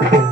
হুম।